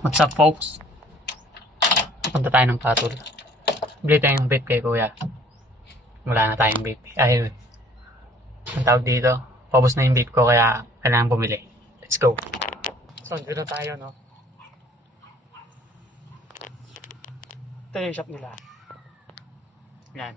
What's up, folks? Punta tayo ng Patol. Bili tayong vape kay kuya. Wala na tayong vape. Ayun. Ang tawag dito, paubos na yung vape ko kaya kailangan bumili. Let's go. So, dito tayo, no? Ito yung shop nila. Yan.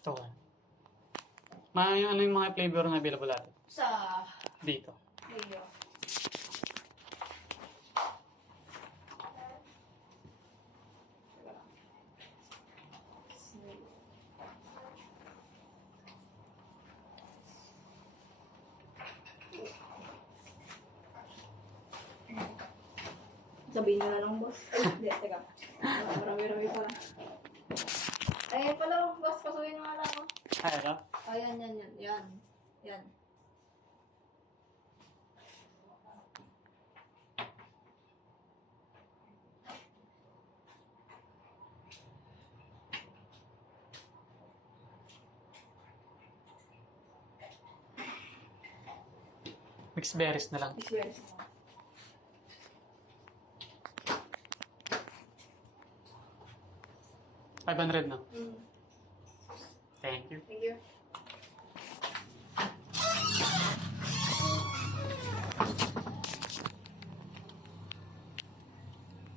Ito ka. Ano yung mga flavor na available natin? Sa Dito. Leo. Sabihin nyo na lang, boss. Ay, hindi, teka. Marami-rami pala. Ay, pala, boss, pasuhin nyo nga lang. Oh. Ay, ano? Ayan, yan. Yan. Mixed berries na lang. Iswear. $500 na. Mm. Thank you. Thank you.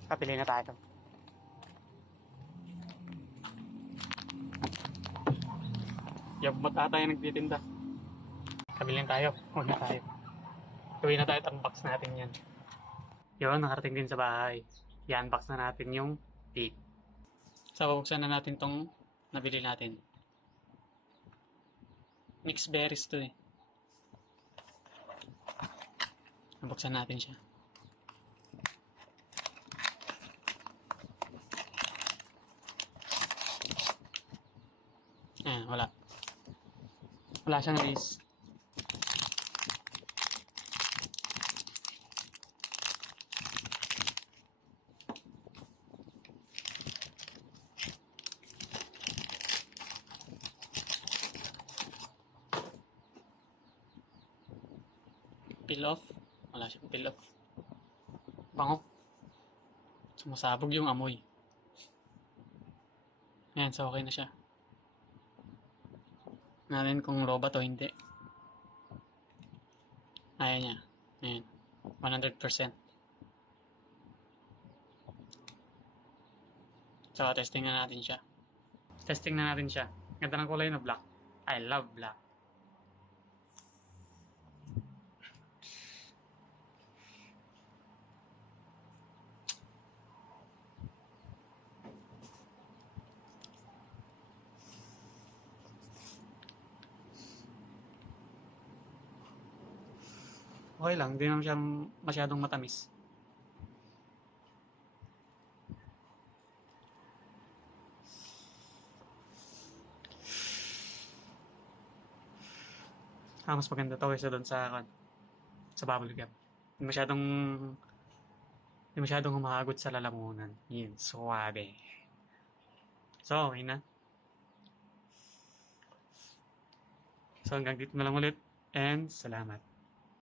Kapili na tayo. Yabot ata yung nagtitinda. Kabili na tayo. Huwag na tayo. Gawin na tayo at unbox natin yan. Yun, nakarating din sa bahay. I-unbox na natin yung vape. So, bubuksan na natin tong nabili natin. Mixed berries to eh. Buksan natin siya. Wala. Wala siyang lace. Peel off. Wala siyang peel off. Bango. Sumasabog yung amoy. Ayan, so okay na siya. Natin kung robot o hindi. Ayan niya. Ayan. 100%. So, testing na natin siya. Testing na natin siya. Ganda ng kulay na black. I love black. Okay lang, hindi naman siya masyadong matamis. Mas maganda to kaysa doon sa bubble gum. Hindi masyadong humahagod sa lalamunan. Yun, suwabe. So, okay na. So, hanggang dito na lang ulit. And salamat.